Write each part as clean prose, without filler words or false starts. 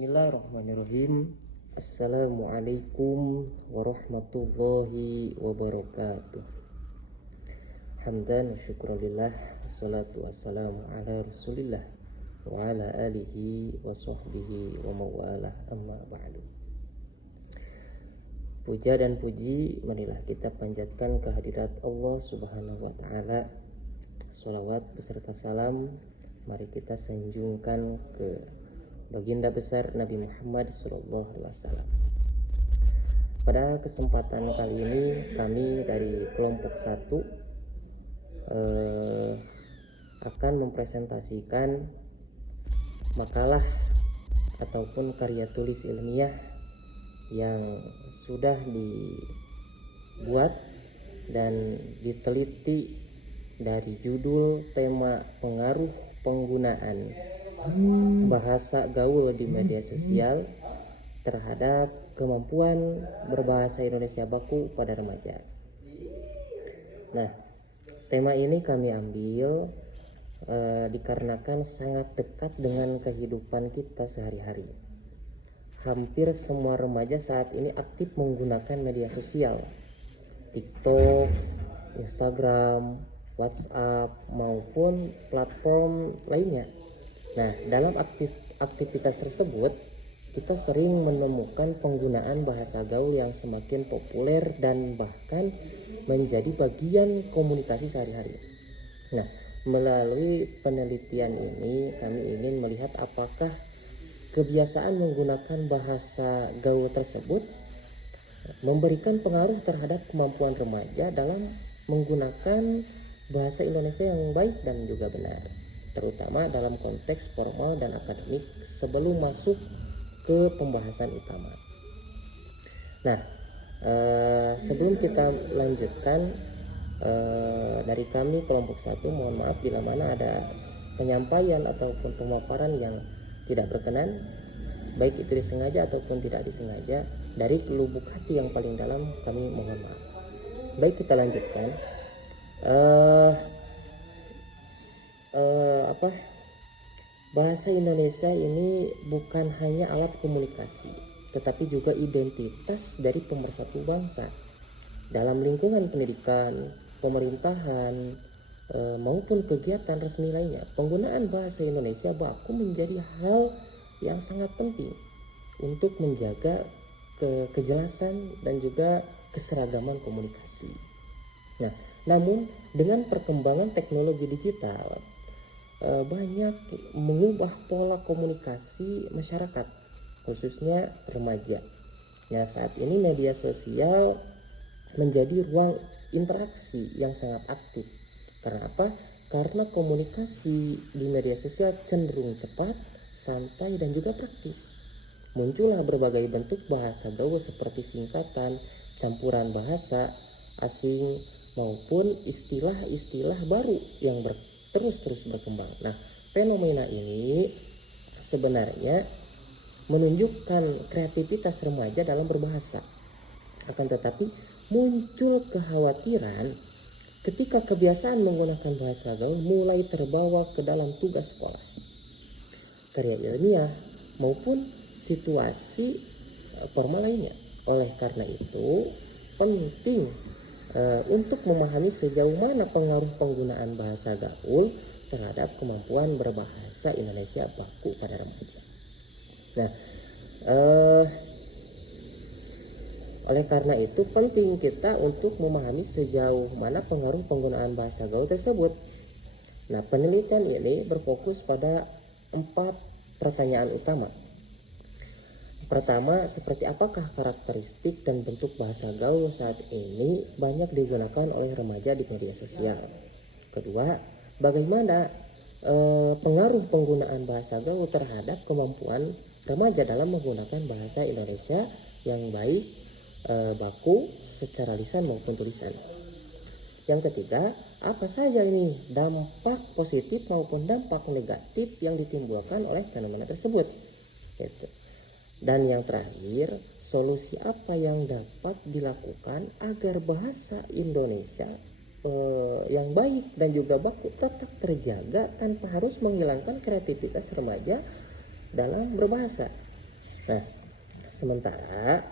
Bismillahirrahmanirrahim. Assalamualaikum warahmatullahi wabarakatuh. Hamdan wa syukurillah, wassalatu wassalamu ala rasulillah wa ala alihi wa sahbihi wa mawalah, amma ba'du. Puja dan puji marilah kita panjatkan kehadirat Allah subhanahu wa ta'ala. Sholawat beserta salam mari kita sanjungkan ke baginda besar Nabi Muhammad SAW. Pada kesempatan kali ini kami dari kelompok 1 akan mempresentasikan makalah ataupun karya tulis ilmiah yang sudah dibuat dan diteliti dari judul tema pengaruh penggunaan bahasa gaul di media sosial terhadap kemampuan berbahasa Indonesia baku pada remaja. Nah, tema ini kami ambil dikarenakan sangat dekat dengan kehidupan kita sehari-hari. Hampir semua remaja saat ini aktif menggunakan media sosial, TikTok, Instagram, WhatsApp maupun platform lainnya. Nah, dalam aktivitas tersebut kita sering menemukan penggunaan bahasa gaul yang semakin populer dan bahkan menjadi bagian komunikasi sehari-hari. Nah, melalui penelitian ini kami ingin melihat apakah kebiasaan menggunakan bahasa gaul tersebut memberikan pengaruh terhadap kemampuan remaja dalam menggunakan bahasa Indonesia yang baik dan juga benar, terutama dalam konteks formal dan akademik sebelum masuk ke pembahasan utama. Nah, sebelum kita lanjutkan, dari kami kelompok 1 mohon maaf bila mana ada penyampaian ataupun pemaparan yang tidak berkenan, baik itu disengaja ataupun tidak disengaja. Dari lubuk hati yang paling dalam kami mohon maaf. Baik, kita lanjutkan. Bahasa Indonesia ini bukan hanya alat komunikasi, tetapi juga identitas dari pemersatu bangsa. Dalam lingkungan pendidikan, pemerintahan, maupun kegiatan resmi lainnya, penggunaan bahasa Indonesia baku menjadi hal yang sangat penting untuk menjaga kejelasan dan juga keseragaman komunikasi. Nah, namun dengan perkembangan teknologi digital banyak mengubah pola komunikasi masyarakat, khususnya remaja. Nah, saat ini media sosial menjadi ruang interaksi yang sangat aktif. Karena apa? Karena komunikasi di media sosial cenderung cepat, santai, dan juga praktis. Muncullah berbagai bentuk bahasa gaul seperti singkatan, campuran bahasa asing, maupun istilah-istilah baru yang terus berkembang. Nah, fenomena ini sebenarnya menunjukkan kreativitas remaja dalam berbahasa. Akan tetapi muncul kekhawatiran ketika kebiasaan menggunakan bahasa gaul mulai terbawa ke dalam tugas sekolah, karya ilmiah, maupun situasi formal lainnya. Oleh karena itu penting untuk memahami sejauh mana pengaruh penggunaan bahasa gaul terhadap kemampuan berbahasa Indonesia baku pada remaja. Nah, oleh karena itu penting kita untuk memahami sejauh mana pengaruh penggunaan bahasa gaul tersebut. Nah, penelitian ini berfokus pada 4 pertanyaan utama. Pertama, seperti apakah karakteristik dan bentuk bahasa gaul saat ini banyak digunakan oleh remaja di media sosial? Kedua, bagaimana pengaruh penggunaan bahasa gaul terhadap kemampuan remaja dalam menggunakan bahasa Indonesia yang baik, baku, secara lisan maupun tulisan? Yang ketiga, apa saja ini dampak positif maupun dampak negatif yang ditimbulkan oleh fenomena tersebut? Gitu. Dan yang terakhir, solusi apa yang dapat dilakukan agar bahasa Indonesia yang baik dan juga baku tetap terjaga tanpa harus menghilangkan kreativitas remaja dalam berbahasa. Nah, sementara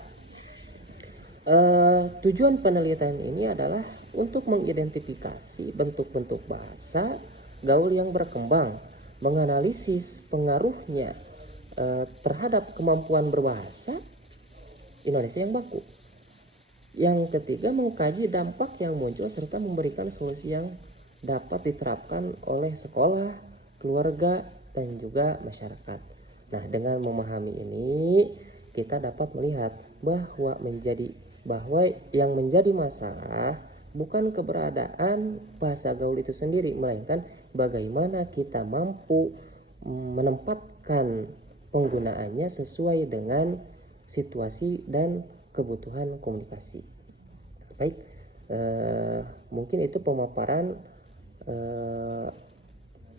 tujuan penelitian ini adalah untuk mengidentifikasi bentuk-bentuk bahasa gaul yang berkembang, menganalisis pengaruhnya terhadap kemampuan berbahasa Indonesia yang baku. Yang ketiga, mengkaji dampak yang muncul serta memberikan solusi yang dapat diterapkan oleh sekolah, keluarga, dan juga masyarakat. Nah, dengan memahami ini, kita dapat melihat bahwa yang menjadi masalah bukan keberadaan bahasa gaul itu sendiri, melainkan bagaimana kita mampu menempatkan penggunaannya sesuai dengan situasi dan kebutuhan komunikasi. Baik, mungkin itu pemaparan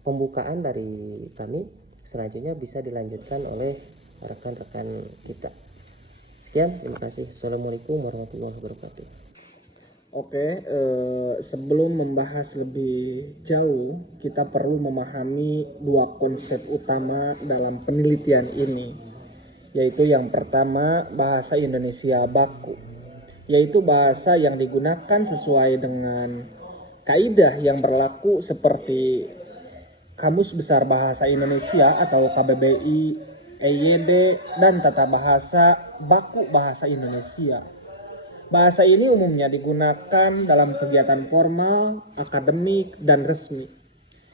pembukaan dari kami. Selanjutnya bisa dilanjutkan oleh rekan-rekan kita. Sekian, terima kasih. Assalamualaikum warahmatullahi wabarakatuh. Oke, sebelum membahas lebih jauh, kita perlu memahami dua konsep utama dalam penelitian ini, yaitu yang pertama bahasa Indonesia baku, yaitu bahasa yang digunakan sesuai dengan kaidah yang berlaku seperti Kamus Besar Bahasa Indonesia atau KBBI, EYD, dan Tata Bahasa Baku Bahasa Indonesia. Bahasa ini umumnya digunakan dalam kegiatan formal, akademik, dan resmi.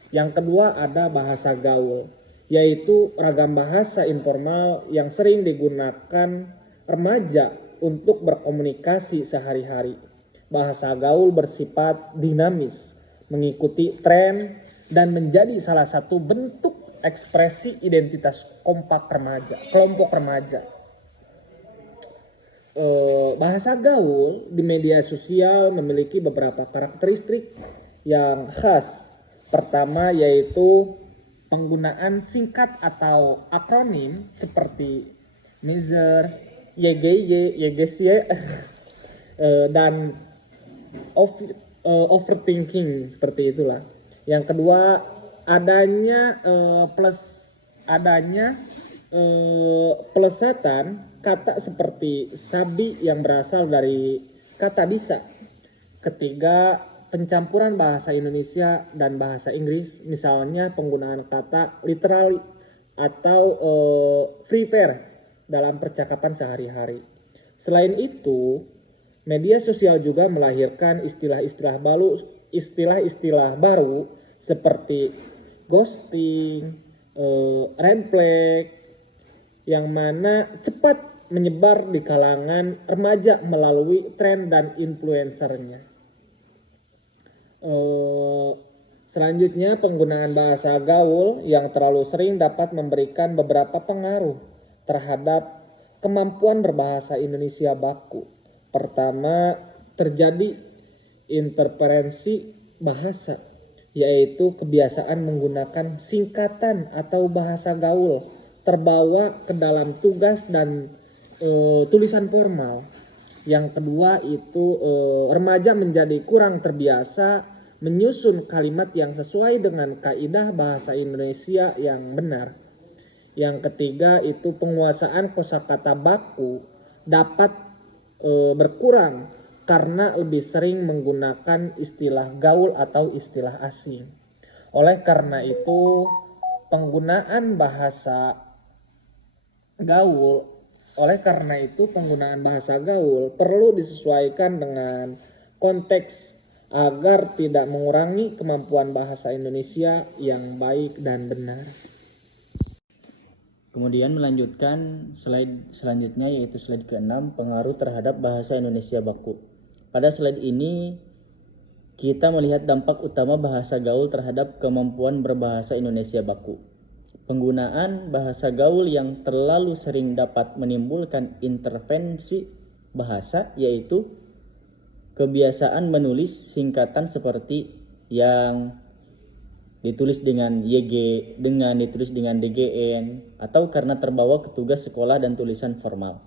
Yang kedua ada bahasa gaul, yaitu ragam bahasa informal yang sering digunakan remaja untuk berkomunikasi sehari-hari. Bahasa gaul bersifat dinamis, mengikuti tren, dan menjadi salah satu bentuk ekspresi identitas kelompok remaja. Bahasa gaul di media sosial memiliki beberapa karakteristik yang khas. Pertama yaitu penggunaan singkat atau akronim seperti MISER, YGY, YGSY, dan overthinking, seperti itulah. Yang kedua adanya pelesetan kata seperti sabi yang berasal dari kata bisa. Ketiga, pencampuran bahasa Indonesia dan bahasa Inggris, misalnya penggunaan kata literally atau free fair dalam percakapan sehari-hari. Selain itu, media sosial juga melahirkan istilah-istilah baru seperti ghosting, remplek, yang mana cepat menyebar di kalangan remaja melalui tren dan influencernya. Selanjutnya, penggunaan bahasa gaul yang terlalu sering dapat memberikan beberapa pengaruh terhadap kemampuan berbahasa Indonesia baku. Pertama, terjadi interferensi bahasa, yaitu kebiasaan menggunakan singkatan atau bahasa gaul terbawa ke dalam tugas dan tulisan formal. Yang kedua itu remaja menjadi kurang terbiasa menyusun kalimat yang sesuai dengan kaidah bahasa Indonesia yang benar. Yang ketiga itu penguasaan kosakata baku dapat berkurang karena lebih sering menggunakan istilah gaul atau istilah asing. Oleh karena itu, penggunaan bahasa gaul perlu disesuaikan dengan konteks agar tidak mengurangi kemampuan bahasa Indonesia yang baik dan benar. Kemudian melanjutkan slide selanjutnya, yaitu slide ke-6, pengaruh terhadap bahasa Indonesia baku. Pada slide ini kita melihat dampak utama bahasa gaul terhadap kemampuan berbahasa Indonesia baku. Penggunaan bahasa gaul yang terlalu sering dapat menimbulkan intervensi bahasa, yaitu kebiasaan menulis singkatan seperti yang ditulis dengan YG, ditulis dengan DGN, atau karena terbawa ke tugas sekolah dan tulisan formal.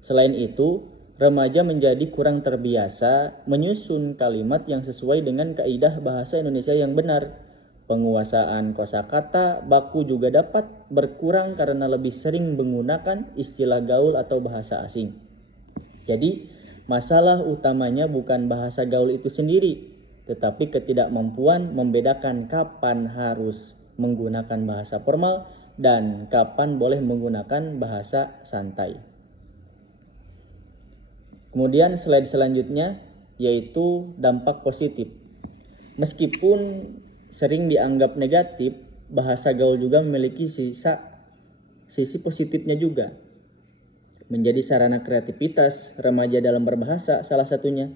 Selain itu, remaja menjadi kurang terbiasa menyusun kalimat yang sesuai dengan kaidah bahasa Indonesia yang benar. Penguasaan kosakata baku juga dapat berkurang karena lebih sering menggunakan istilah gaul atau bahasa asing. Jadi, masalah utamanya bukan bahasa gaul itu sendiri, tetapi ketidakmampuan membedakan kapan harus menggunakan bahasa formal dan kapan boleh menggunakan bahasa santai. Kemudian slide selanjutnya yaitu dampak positif. Meskipun sering dianggap negatif, bahasa gaul juga memiliki sisi positifnya juga. Menjadi sarana kreativitas remaja dalam berbahasa salah satunya.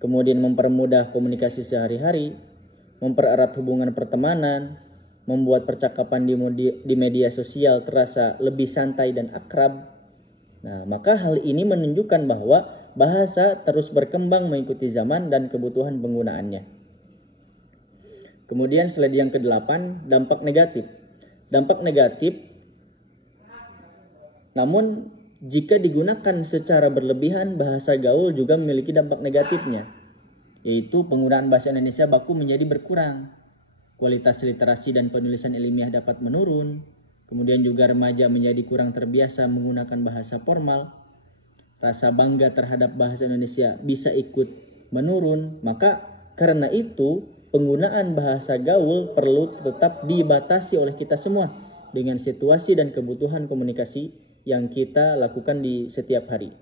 Kemudian mempermudah komunikasi sehari-hari, mempererat hubungan pertemanan, membuat percakapan di media sosial terasa lebih santai dan akrab. Nah, maka hal ini menunjukkan bahwa bahasa terus berkembang mengikuti zaman dan kebutuhan penggunaannya. Kemudian slide yang ke-8, dampak negatif. Dampak negatif, namun jika digunakan secara berlebihan, bahasa gaul juga memiliki dampak negatifnya, yaitu penggunaan bahasa Indonesia baku menjadi berkurang. Kualitas literasi dan penulisan ilmiah dapat menurun. Kemudian juga remaja menjadi kurang terbiasa menggunakan bahasa formal. Rasa bangga terhadap bahasa Indonesia bisa ikut menurun. Maka karena itu penggunaan bahasa gaul perlu tetap dibatasi oleh kita semua dengan situasi dan kebutuhan komunikasi yang kita lakukan di setiap hari.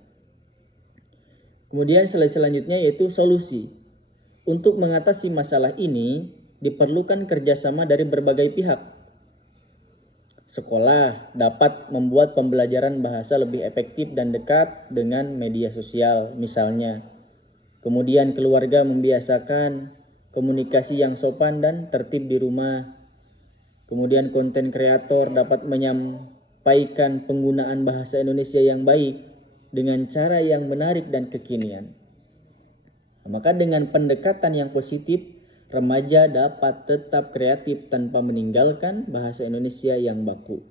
Kemudian selanjutnya yaitu solusi. Untuk mengatasi masalah ini diperlukan kerjasama dari berbagai pihak. Sekolah dapat membuat pembelajaran bahasa lebih efektif dan dekat dengan media sosial misalnya. Kemudian keluarga membiasakan komunikasi yang sopan dan tertib di rumah. Kemudian konten kreator dapat menyampaikan penggunaan bahasa Indonesia yang baik dengan cara yang menarik dan kekinian. Maka dengan pendekatan yang positif, remaja dapat tetap kreatif tanpa meninggalkan bahasa Indonesia yang baku.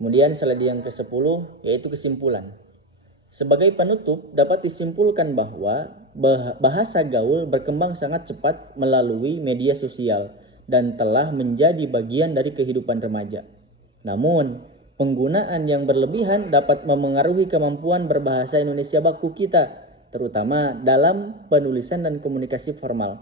Kemudian slide yang ke-10 yaitu kesimpulan. Sebagai penutup, dapat disimpulkan bahwa bahasa gaul berkembang sangat cepat melalui media sosial dan telah menjadi bagian dari kehidupan remaja. Namun, penggunaan yang berlebihan dapat memengaruhi kemampuan berbahasa Indonesia baku kita, terutama dalam penulisan dan komunikasi formal.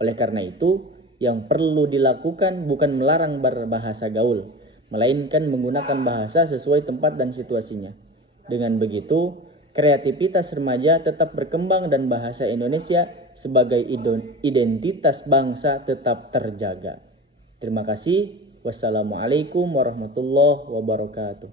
Oleh karena itu, yang perlu dilakukan bukan melarang berbahasa gaul, melainkan menggunakan bahasa sesuai tempat dan situasinya. Dengan begitu, kreativitas remaja tetap berkembang dan bahasa Indonesia sebagai identitas bangsa tetap terjaga. Terima kasih. Wassalamualaikum warahmatullahi wabarakatuh.